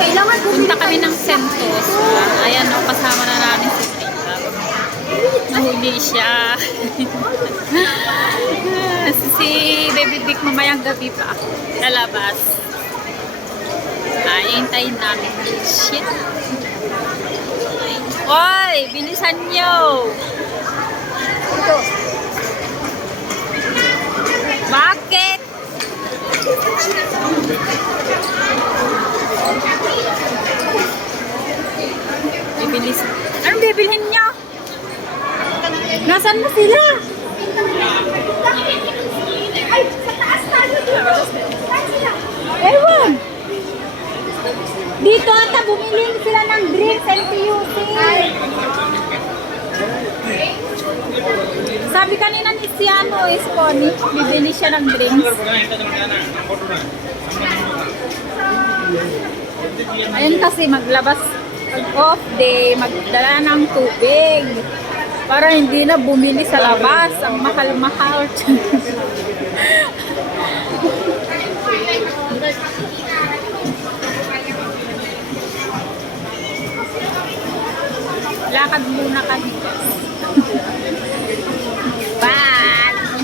Kailangan Punta kami ng Sentos. Ayan o, kasama na namin si Tita. Nahuli siya. Si Baby Vic mamayang gabi pa. Lalabas. Hintayin namin. Shit. Hoy! Bilisan nyo! Ito. Bakit? Bibilis. Anong bibilhin nyo? Nasaan na sila? Ay, sa taas tayo dito. Saan sila? Ewan! Dito ata bumili sila ng drinks, NTUC. Sabi kanina ni si is Connie, bibili siya ng drinks. Ayun kasi maglabas off day, magdala ng tubig. Para hindi na bumili sa labas, ang mahal-mahal. Lakad muna kami.